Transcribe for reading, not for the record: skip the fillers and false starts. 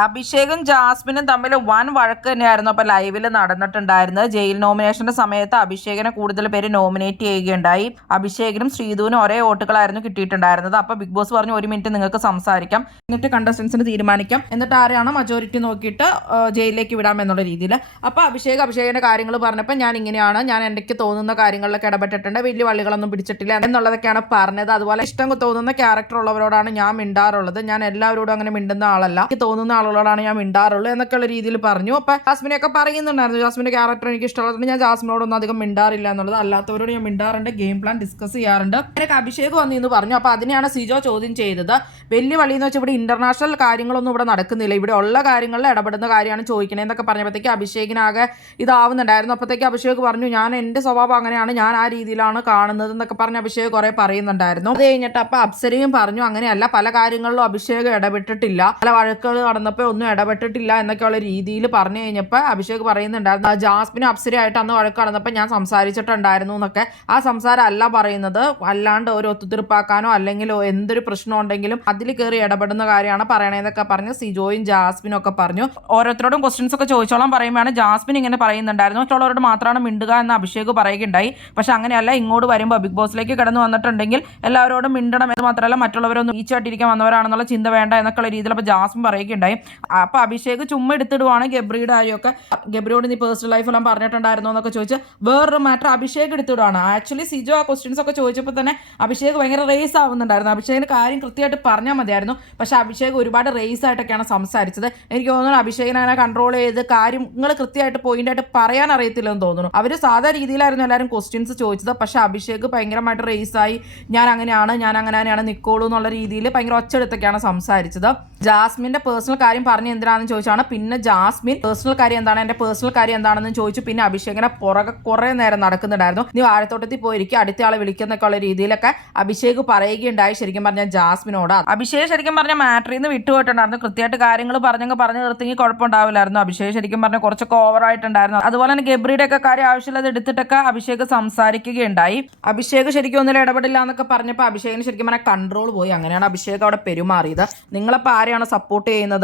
അഭിഷേകും ജാസ്മിനും തമ്മിൽ വൻ വഴക്ക് തന്നെയായിരുന്നു അപ്പോൾ ലൈവിൽ നടന്നിട്ടുണ്ടായിരുന്നത്. ജയിൽ നോമിനേഷന്റെ സമയത്ത് അഭിഷേകിനെ കൂടുതൽ പേര് നോമിനേറ്റ് ചെയ്യുകയുണ്ടായി. അഭിഷേകിനും ശ്രീധുവിനും ഒരേ വോട്ടുകളായിരുന്നു കിട്ടിയിട്ടുണ്ടായിരുന്നത്. അപ്പോൾ ബിഗ് ബോസ് പറഞ്ഞു 1 മിനിറ്റ് നിങ്ങൾക്ക് സംസാരിക്കാം, എന്നിട്ട് കണ്ടസ്റ്റൻസിന് തീരുമാനിക്കാം, എന്നിട്ട് ആരെയാണ് മജോറിറ്റി നോക്കിയിട്ട് ജയിലിലേക്ക് വിടാം എന്നുള്ള രീതിയിൽ. അപ്പോൾ അഭിഷേകിന്റെ കാര്യങ്ങൾ പറഞ്ഞപ്പോൾ ഞാൻ ഇങ്ങനെയാണ്, ഞാൻ എനിക്ക് തോന്നുന്ന കാര്യങ്ങളിലൊക്കെ ഇടപെട്ടിട്ടുണ്ട്, വലിയ വള്ളികളൊന്നും പിടിച്ചിട്ടില്ല എന്നുള്ളതൊക്കെയാണ് പറഞ്ഞത്. അതുപോലെ ഇഷ്ടം തോന്നുന്ന ക്യാരക്ടർ ഉള്ളവരോടാണ് ഞാൻ മിണ്ടാറുള്ളത്, ഞാൻ എല്ലാവരോടും അങ്ങനെ മിണ്ടുന്ന ആളല്ല, എനിക്ക് തോന്നുന്ന ആളുകളോടാണ് ഞാൻ മിണ്ടാറുള്ളൂ എന്നൊക്കെയുള്ള രീതിയിൽ പറഞ്ഞു. അപ്പൊ ജാസ്മിനെയൊക്കെ പറയുന്നുണ്ടായിരുന്നു, ജാസ്മിന്റെ ക്യാരക്ടർ എനിക്ക് ഇഷ്ടമുള്ളതുകൊണ്ട് ഞാൻ ജാസ്മിനോടൊന്നും അധികം മിണ്ടാറില്ല എന്നുള്ളത്, അല്ലാത്തവരോട് ഞാൻ മിണ്ടാറുണ്ട്, ഗെയിം പ്ലാൻ ഡിസ്കസ് ചെയ്യാറുണ്ട്. എനിക്ക് അഭിഷേക് വന്നിന്ന് പറഞ്ഞു. അപ്പൊ അതിനെയാണ് സിജോ ചോദ്യം ചെയ്തത്. വലിയ വള്ളി എന്ന് വെച്ചാൽ ഇവിടെ ഇന്റർനാഷണൽ കാര്യങ്ങളൊന്നും ഇവിടെ നടക്കുന്നില്ല, ഇവിടെ ഉള്ള കാര്യങ്ങളിൽ ഇടപെടുന്ന കാര്യമാണ് ചോദിക്കണേ എന്നൊക്കെ പറഞ്ഞപ്പോഴത്തേക്ക് അഭിഷേകിനാകെ ഇതാവുന്നുണ്ടായിരുന്നു. അപ്പോഴത്തേക്ക് അഭിഷേക് പറഞ്ഞു, ഞാൻ എന്റെ സ്വഭാവം അങ്ങനെയാണ്, ഞാൻ ആ രീതിയിലാണ് കാണുന്നത് എന്നൊക്കെ പറഞ്ഞ് അഭിഷേക് കുറെ പറയുന്നുണ്ടായിരുന്നു. അത് കഴിഞ്ഞിട്ട് അപ്പൊ അപ്സരയും പറഞ്ഞു, അങ്ങനെയല്ല, പല കാര്യങ്ങളിലും അഭിഷേക് ഇടപെട്ടിട്ടില്ല, പല വഴക്കുകൾ നടന്നപ്പോൾ ഒന്നും ഇടപെട്ടിട്ടില്ല എന്നൊക്കെയുള്ള രീതിയിൽ പറഞ്ഞു കഴിഞ്ഞപ്പോൾ അഭിഷേക് പറയുന്നുണ്ടായിരുന്നു, ജാസ്മിനും അപ്സരയായിട്ട് അന്ന് വഴക്ക് നടന്നപ്പോൾ ഞാൻ സംസാരിച്ചിട്ടുണ്ടായിരുന്നു എന്നൊക്കെ. ആ സംസാരം അല്ല പറയുന്നത്, അല്ലാണ്ട് ഒരു ഒത്തുതീർപ്പാക്കാനോ അല്ലെങ്കിൽ എന്തൊരു പ്രശ്നം ഉണ്ടെങ്കിലും അതിൽ കയറി ഇടപെടുന്ന കാര്യമാണ് പറയണേന്നൊക്കെ പറഞ്ഞ് സിജോയും ജാസ്മിനും ഒക്കെ പറഞ്ഞു. ഓരോരുത്തരോടും ക്വസ്റ്റ്യൻസ് ഒക്കെ ചോദിച്ചോളാം പറയുമ്പോഴാണ് ജാസ്മിൻ ഇങ്ങനെ പറയുന്നുണ്ടായിരുന്നു, മറ്റുള്ളവരോട് മാത്രമാണ് മിണ്ടുക എന്ന് അഭിഷേക് പറയുകയുണ്ടായി. പക്ഷെ അങ്ങനെയല്ല, ഇങ്ങോട്ട് വരുമ്പോൾ ബിഗ് ബോസിലേക്ക് കടന്നു വന്നിട്ടുണ്ടെങ്കിൽ എല്ലാവരോടും മിണ്ടണം എന്ന് മാത്രമല്ല മറ്റുള്ളവരൊന്നും ഈച്ചായിട്ടിരിക്കാൻ വന്നവരാണെന്നുള്ള ചിന്ത വേണ്ട എന്നൊക്കെയുള്ള രീതിയിൽ അപ്പോൾ ജാസ്മിൻ പറയുകയുണ്ടായി. അപ്പോൾ അഭിഷേക് ചുമ്മാ എടുത്തിടുവാണ് ഗബ്രിയുടെ കാര്യമൊക്കെ. ഗബ്രിയോട് നീ പേഴ്സണൽ ലൈഫെല്ലാം പറഞ്ഞിട്ടുണ്ടായിരുന്നോ എന്നൊക്കെ ചോദിച്ച് വേറൊരു മാറ്റർ അഭിഷേക് എടുത്തിടുവാണ്. ആക്ച്വലി സിജോ ആ ക്വസ്റ്റ്യൻസ് ഒക്കെ ചോദിച്ചപ്പോൾ തന്നെ അഭിഷേക് ഭയങ്കര റേസ് ആവുന്നുണ്ടായിരുന്നു. അഭിഷേകിന് കാര്യം കൃത്യമായിട്ട് പറഞ്ഞാൽ മതിയായിരുന്നു, പക്ഷെ അഭിഷേക് ഒരുപാട് റേസ് ആയിട്ടൊക്കെയാണ് സംസാരിച്ചത്. എനിക്ക് തോന്നുന്നു അഭിഷേകിനെ അങ്ങനെ കൺട്രോൾ ചെയ്ത് കാര്യങ്ങൾ കൃത്യമായിട്ട് പോയിന്റായിട്ട് പറയാൻ അറിയത്തില്ലെന്ന് തോന്നുന്നു. അവർ സാധാ രീതിയിലായിരുന്നു എല്ലാവരും ക്വസ്റ്റ്യൻസ് ചോദിച്ചത്, പക്ഷെ അഭിഷേക് ഭയങ്കരമായിട്ട് റേസായി, ഞാൻ അങ്ങനെയാണ്, ഞാൻ അങ്ങനെ തന്നെയാണ് നിൽക്കോളൂ എന്നുള്ള രീതിയിൽ ഭയങ്കര ഒച്ചെടുത്തൊക്കെയാണ് സംസാരിച്ചത്. ജാസ്മിന്റെ പേഴ്സണൽ കാര്യം പറഞ്ഞ് എന്തിനാണെന്ന് ചോദിച്ചാണ്. പിന്നെ ജാസ്മിൻ പേഴ്സണൽ കാര്യം എന്താണ്, എന്റെ പേഴ്സണൽ കാര്യം എന്താണെന്ന് ചോദിച്ചു. പിന്നെ അഭിഷേകിനെ പുറകെ കുറെ നേരം നടക്കുന്നുണ്ടായിരുന്നു, നീ വാഴത്തോട്ടത്തിൽ പോയിരിക്കും, അടുത്ത ആളെ വിളിക്കുന്നൊക്കെ ഉള്ള രീതിയിലൊക്കെ അഭിഷേക് പറയുകയുണ്ടായി. ശരിക്കും പറഞ്ഞാൽ ജാസ്മിനോട് അഭിഷേക് ശരിക്കും പറഞ്ഞ മാറ്ററിൽ നിന്ന് വിട്ടുപോയിട്ടുണ്ടായിരുന്നു. കൃത്യമായിട്ട് കാര്യങ്ങൾ പറഞ്ഞു നിർത്തിയെങ്കിൽ കുഴപ്പമുണ്ടാവില്ലായിരുന്നു. അഭിഷേക് ശരിക്കും പറഞ്ഞാൽ കുറച്ചൊക്കെ ഓവറായിട്ടുണ്ടായിരുന്നു. അതുപോലെ തന്നെ ഗബ്രിയുടെ ഒക്കെ കാര്യം ആവശ്യമുള്ളത് എടുത്തിട്ടൊക്കെ അഭിഷേക് സംസാരിക്കുകയുണ്ടായി. അഭിഷേക് ശരിക്കും ഒന്നിലും ഇടപെടില്ല എന്നൊക്കെ പറഞ്ഞപ്പോൾ അഭിഷേകിന് ശരിക്കും പറഞ്ഞാൽ കൺട്രോൾ പോയി. അങ്ങനെയാണ് അഭിഷേക് അവിടെ പെരുമാറിയത്. നിങ്ങളപ്പോൾ ആരെയാണ് സപ്പോർട്ട് ചെയ്യുന്നത്?